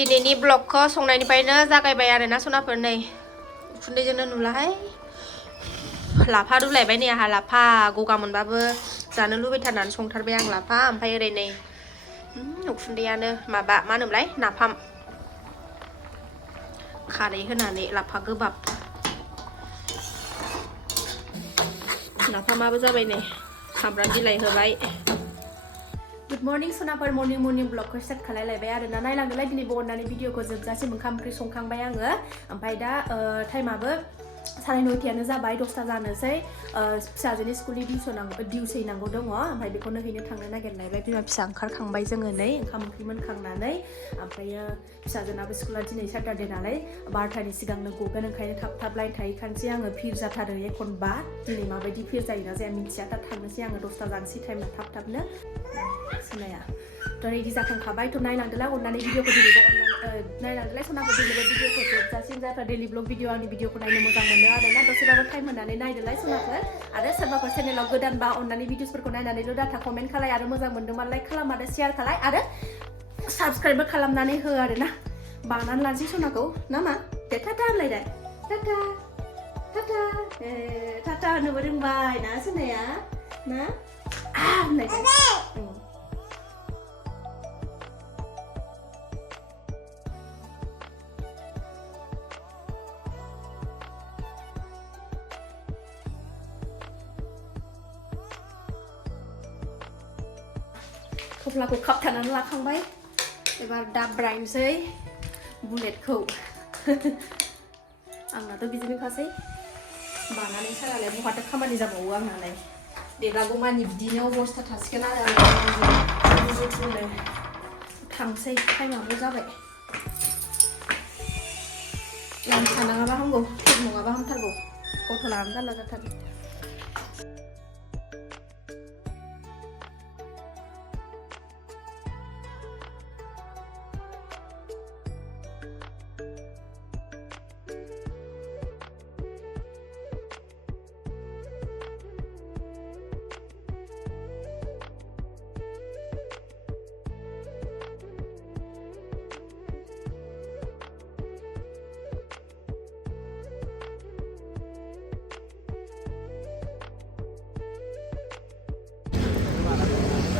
दिनैनि ब्लगखौ संनायनिफ्रायनो जागायबाय आरोना सनाफोर नै उखुन्दैजोंनो नुलाहाय लाफा रुलायबाय नै आंहा लाफा गगा मोनबाबो जानो लुबैथारनानै संथारबाय आं लाफा ओमफ्राय ओरै नै उखुन्दैयानो माबा मा होनोमोनलाय नाफाम खारै होनानै लाफा गोबाब नाफामाबो जाबाय नै सामब्राम बिलाइ होबाय गुड मर्निं सनाफोर मर्निं ब्लगखौ स्टार्ट खालायलायबाय आरोना नायलांदोलाय दिनै बननानै भिडिअखौ जोबजासिम ओंखाम ओंख्रि संखांबाय आङो ओमफ्राय दा टाइमाबो 9:30 जाबाय 10ता जानोसै फिसाजोनि स्कुलनि डिउस हैनांगौ दङ ओमफ्राय बेखौनो हैनो थांनो नागिरलायबाय बिमा फिसा ओंखारखांबाय जोङो नै ओंखाम ओंख्रि मोनखांनानै ओमफ्रायो फिसाजोनाबो स्कुला दिनै सेटारडे नालाय 12तानि सिगांनो गगोन ओंखायनो थाब लाइन थाहैखानोसै आङो फिर जाथारो एखनबा दिनै माबायदि फिर जायोना जाया मिथिया दा थांनोसै आङो 10ता जानोसै टाइमा थाबनो सोनाया थ' रेडि जाखांखाबाय थ' नायलांदोलाय अननानै भिडिअखौ दिनैबो अननानै नायलांदोलाय सनाखौ दिनैबो भिडिअखौ जोबजासिम जायफ्रा डेलि ब्लग भिडिअ आंनि भिडिअखौ नायनो मोजां मोनो आरोना दसेबाबो टाइम होनानै नायदोलाय सनाफोर आरो सोरबाफोर चेनेलाव गोदानबा अननानै भिडिअसफोरखौ नायनानैल' डाटा कमेन्ट खालाय आरो मोजां मोनदोंबा लाइक खालाम आरो शेयार खालाय आरो साबस्क्राइबबो खालामनानै हो आरोना बानानै लानोसै सनाखौ ना मा दे टाटा होनलायदो टाटा टाटा टाटा होनोबो रोंबाय ना सोनाया ना होनलायदो थफ्लाखौ खाबथानानै लाखांबाय एबार दाब्रायनोसै बुलेटखौ आंनाथ' बिदिनोखासै बानानै सारालाय बहाथो खामानि जाबावो आंनालाय देरहागौ मानि बिदिनो अबस्था थासिगोन आरो आं थांसै टाइमाबो जाबाय लाइन थानाङाबा हामगौ थिग नङाबा हामथारगौ गथ' लानानै जारला जाथारो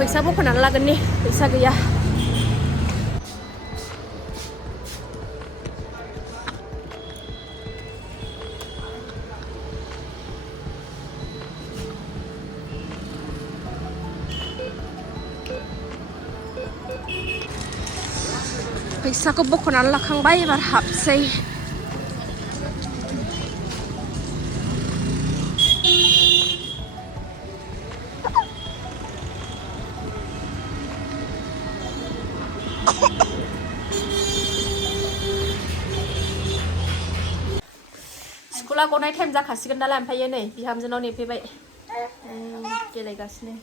फैसा बख'नानै लागोन नि फैसा गैया फैसाखौ बख'नानै लाखांबाय एबार हाबसै स्कुला गनाय टाइम जाखासिगोन नालाय ओमफ्राय नै बिहामजोनाव नेफैबाय गेलेगासिनो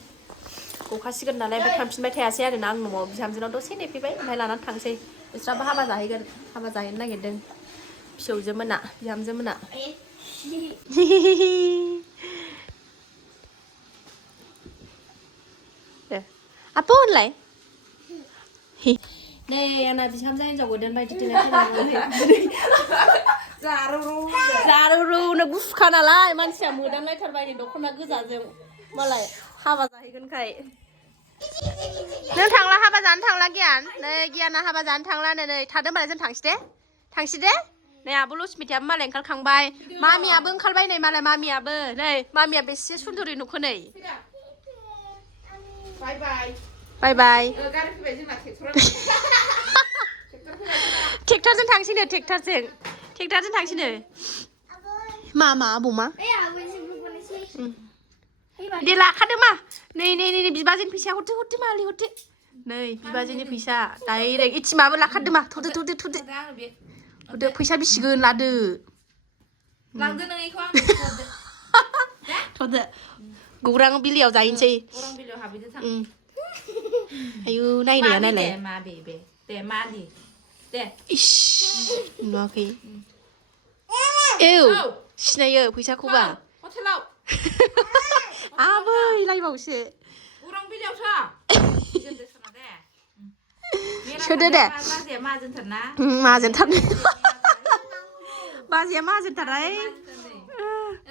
गखासिगोन नालाय ओमफ्राय थांफिनबाय थायासै आरोना आं न'आव बिहामजोनाव दसे नेफैबाय ओमफ्राय लानानै थांसै बिस्राबो हाबा जाहैगोन हाबा जाहैनो नागिरदों फिसौजो मोना बिहामजो मोना आब' होनलाय नै आंना बिहामजो हिनजाव गोदान बायदि जारौनो गुसुखा नालाय मानसिया मोदानलायथारबाय नै दख'ना गोजाजों मालाय हाबा जाहैगोनखाय नों थांला हाबा जानो थांला गियान नै गियाना हाबा जानो थांला नै थादो होनबालाय जों थांसै दे नै आब' लक्ष्मिथियाबो मालाय ओंखारखांबाय मामियाबो ओंखारबाय नै मालाय मामियाबो नै मामिया बेसे सुन्दुरि नुखो नै बाय बाय ट्रेक्टरजों थांसैनो ट्रेक्टरजों थांसैनो मा आबौ मा दे लाखादो मा नै बिबाजैनि फैसा हरदो मालि हरदो नै बिबाजैनि फैसा डाइरेक्ट इथिमाबो लाखादो मा थ'दो फैसा बिसिगोन लादो लांदो नों इखौ आं थ'दो गौरां बिलियाव जाहैनोसै गौरां बिलियाव हाबैदो थां आयु नायनाया नायलाय मा बे दे मालि दे इस नुवाखै सिनायो फैसाखौबा हटेलाव आबै लायबावसो गौरां बिलियाव था सोदो दे बाजैया माजोंथार ना माजोंथार बाजैया माजोंथारहाय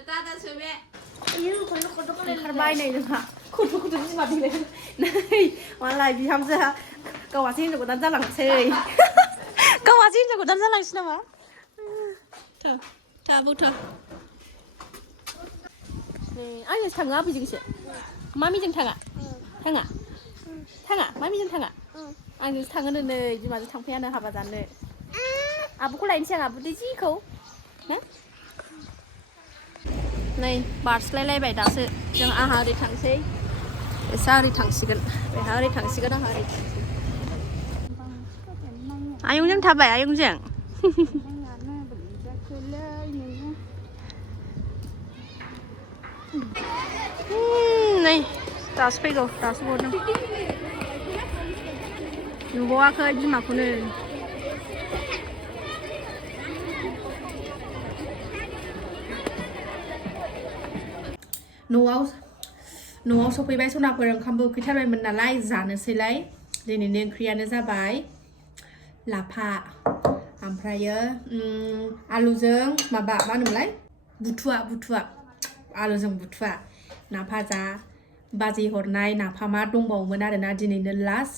दादा सोबे ओंखारबाय नै जोंहा खुथु खुथु बिमा बिलाइ नै मालाय बिहामजोहा गावासो हिनजाव गोदान जालांसै गावासो हिनजाव गोदान जालांसै नामा थाबोथ' आंजों थाङो आबैजोंसो मामिजों थाङा थाङा थाङा मामिजों थाङा आंजोंसो थाङो नै बिमाजों थांफायानो हाबा जानो आब'खौ लायनोसै आं आब' दैजिखौ ना नै बारस्लायलायबाय दासो जों आंहा ओरै थांसै एसा ओरै थांसिगोन बेहा ओरै थांसिगोन आंहा ओरै थांसै आयंजों थाबाय आयंजों नै दासो फैगौ दासो गदों नुबावाखै बिमाखौनो न'आव सफैबाय सनाफोर ओंखामबो उखैथारबायमोन नालाय जानोसैलाय दिनैनि ओंख्रियानो जाबाय लाफा ओमफ्रायो आलुजों माबा मा होनोमोनलाय बुथुवा आलुजों बुथुवा ना भाजा बाजै हरनाय नाफामा दंबावोमोन आरोना दिनैनो लास्ट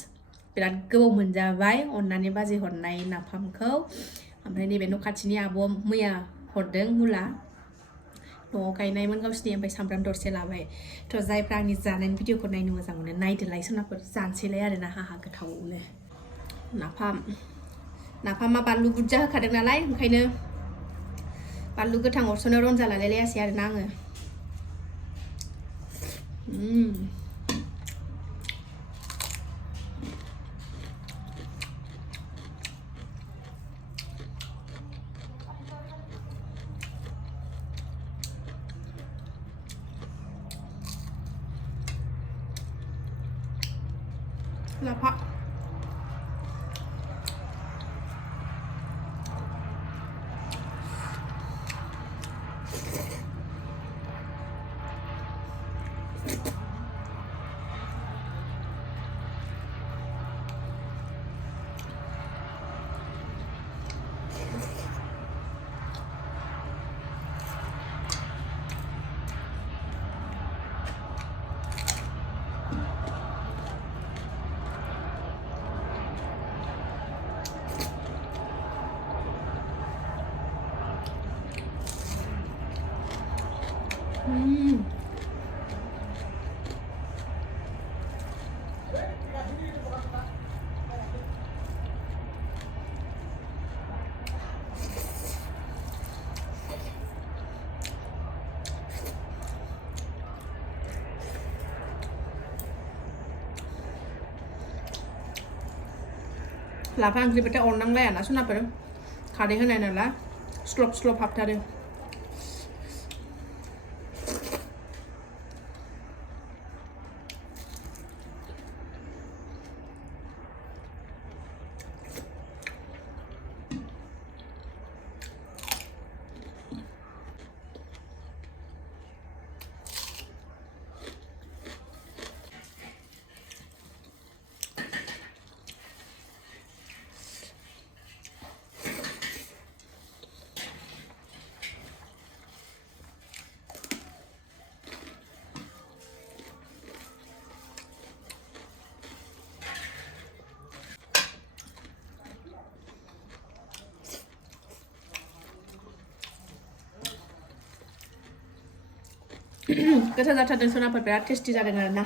बिराद गोबाव मोनजाबाय अननानै बाजै हरनाय नाफामखौ ओमफ्राय नैबे न' खाथिनि आब' मैया हरदों मुला न'आव गायनायमोन गावसिनि ओमफ्राय सामब्राम दरसे लाबाय थ' जायफ्रा आंनि जानायनि भिडिअखौ नायनो मोजां मोनो नायदोलाय सोनाफोर जानोसैलाय आरोना हाहा गोथावनो नाफामा बानलु बुरजा होखादों नालाय ओंखायनो बानलु गोथां अरस'नो रनजा लालायलायासै आरोना आङो लाफा लाफा ओंख्रिबाथाय अरनांलायाना सनाफोर खारै होनाय नालाय स्लप स्लप हाबथारो गोथाव जाथारदों सनाफोर बिराद टेस्टि जादों आरोना